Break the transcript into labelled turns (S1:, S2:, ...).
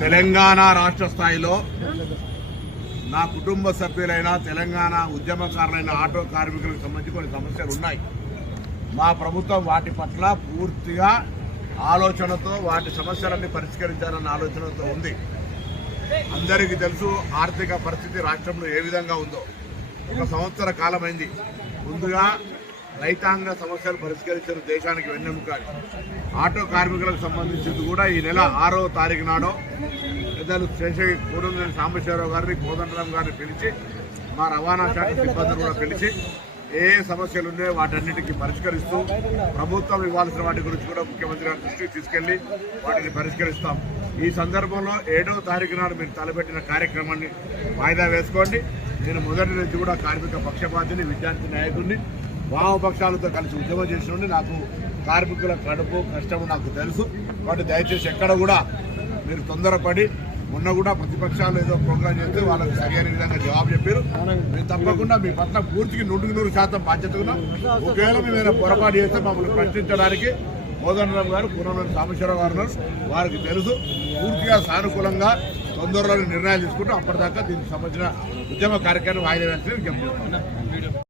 S1: తెలంగాణ రాష్ట్ర స్థాయిలో నా కుటుంబ సభ్యులైన తెలంగాణ ఉద్యమకారులైన ఆటో కార్మికులకు సంబంధించి కొన్ని సమస్యలు ఉన్నాయి. మా ప్రభుత్వం వాటి పట్ల పూర్తిగా ఆలోచనతో వాటి సమస్యలన్నీ పరిష్కరించాలన్న ఆలోచనతో ఉంది. అందరికీ తెలుసు ఆర్థిక పరిస్థితి రాష్ట్రంలో ఏ విధంగా ఉందో. ఒక సంవత్సర కాలమైంది. ముందుగా రైతాంగ సమస్యలు పరిష్కరించిన దేశానికి వెన్నెముక ఆటో కార్మికులకు సంబంధించింది కూడా ఈ నెల ఆరో తారీఖు నాడు పెద్దలు శేషగి కూరంగని సాంబశివరావు గారిని కోదండరాం గారిని పిలిచి మా రవాణా శాఖ సిబ్బందిని కూడా పిలిచి ఏ ఏ సమస్యలు ఉన్నాయో వాటన్నిటికీ పరిష్కరిస్తూ ప్రభుత్వం ఇవ్వాల్సిన వాటి గురించి కూడా ముఖ్యమంత్రి గారి దృష్టికి తీసుకెళ్ళి వాటిని పరిష్కరిస్తాం. ఈ సందర్భంలో ఏడో తారీఖు నాడు మీరు తలపెట్టిన కార్యక్రమాన్ని వాయిదా వేసుకోండి. నేను మొదటి నుంచి కూడా కార్మిక పక్షపాతిని విద్యార్థి నాయకుడిని వామపక్షాలతో కలిసి ఉద్యమం చేసిన నాకు కార్మికుల కడుపు కష్టము నాకు తెలుసు. కాబట్టి దయచేసి ఎక్కడ కూడా మీరు తొందరపడి మొన్న కూడా ప్రతిపక్షాలు ఏదో ప్రోగ్రామ్ చేస్తే వాళ్ళకి సరైన విధంగా జవాబు చెప్పారు. మేము తప్పకుండా మీ పట్ల పూర్తికి నూటికి నూరు శాతం బాధ్యత ఉన్నాం ఒకవేళ మేమైనా పొరపాటు చేస్తే మమ్మల్ని ప్రశ్నించడానికి కోదండరావు గారు పూర్ణంలోని సాంబశివరావు గారు వారికి తెలుసు. పూర్తిగా సానుకూలంగా తొందరలో నిర్ణయాలు తీసుకుంటూ అప్పటిదాకా దీనికి సంబంధించిన ఉద్యమ కార్యక్రమం వాయిదా వేస్తే విజ్ఞప్తి